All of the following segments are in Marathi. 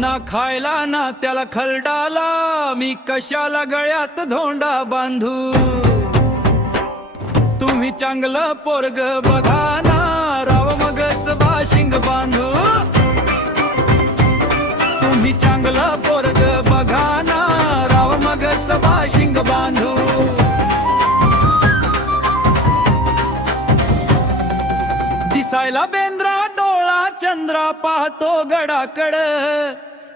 ना खायला ना त्याला खरडाला, मी कशाला गळ्यात धोंडा बांधू. तुम्ही चांगलं पोरग बघा ना, राव मगच बाशिंग बांधू. तुम्ही चांगलं पोरग बघा ना, राव मगच बाशिंग बांधू. दिसायला बेंद्रा डोळा चंद्रा पाहतो गडाकड.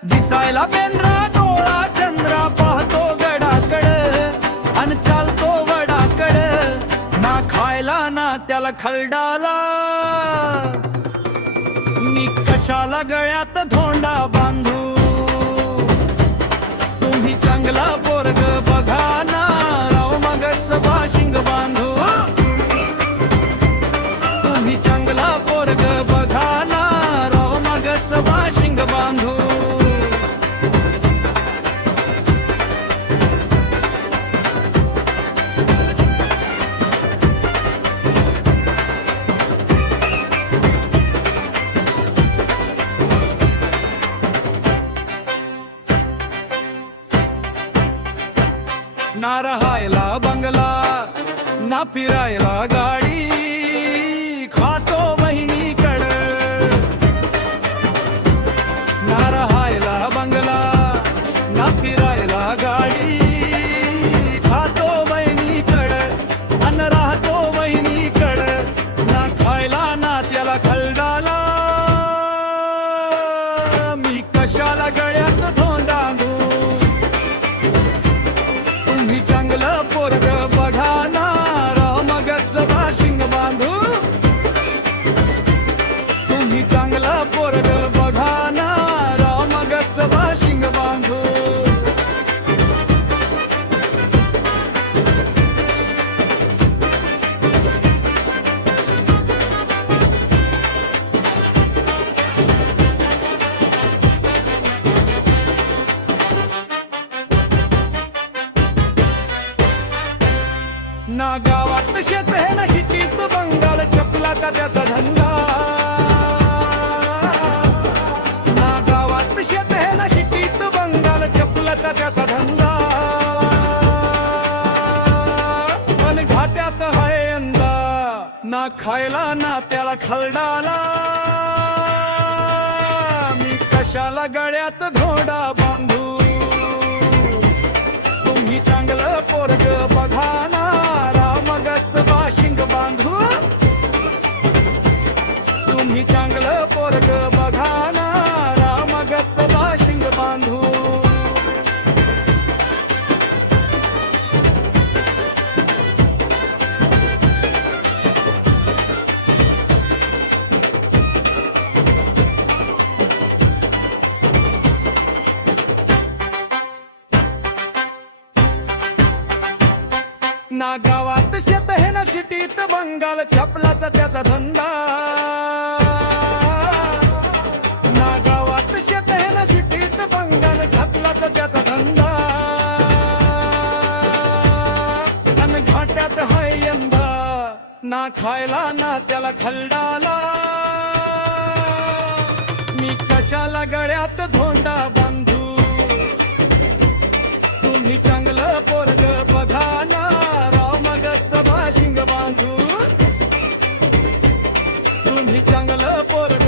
दिसायला बेंद्रा डोळा चंद्रा पाहतो गडाकड, अन चालतो वडाकड. ना खायला ना त्याला खरडाला, मी कशाला गळ्यात धोंडा बांधू. तुम्ही चांगला पोरग बघा ना, राव मगच बाशिंग बांधू. तुम्ही चांगला पोरग बघा ना, राव मगच बाशिंग बांधू. ना राहायला बंगला, ना फिरायला गाडी, खातो बहिणीकडं. ना राहायला बंगला, ना फिरायला गाडी, खातो बहिणीकडं, अन राहतो बहिणीकडं. ना खायला ना त्याला खरडाला, मी कशाला गळ्यात धोंडा बांधू. तुम्ही चांगलं पोरग बघा ना, राव मगच बाशिंग बांधू. तुम्ही चांगलं पोरग बघा ना, राव मगच बाशिंग बांधू. ना गावात शेत आहे ना शिटीत बंगाल, चपलाचा त्याचा धंदा. ना गावात शेत आहे ना शिटीत बंगाल, चपलाचा त्याचा धंदा. पण घाट्यात हाय यंदा, ना खायला ना त्याला खरडाला, मी कशाला गळ्यात धोंडा बांधू. तुम्ही चांगलं पोरग बघा ना, राव मगच बाशिंग बांधू. तुम्ही चांगलं पोरग बघा ना, राव मगच बाशिंग बांधू. ना गावात शेत आहे ना शिटीत बंगाल, चपलाचा त्याचा धंदा. ना गावात शेत आहे ना शिटीत बंगाल, चपलाचा त्याचा धंदा. अन घाट्यात हाय यंदा, ना खायला ना त्याला खरडाला, मी कशाला गळ्यात धोंडा बांधू. तुम्ही चांगलं पोरग बघा ना, राव मगच बाशिंग बांधू. तुम्ही चांगलं पोरग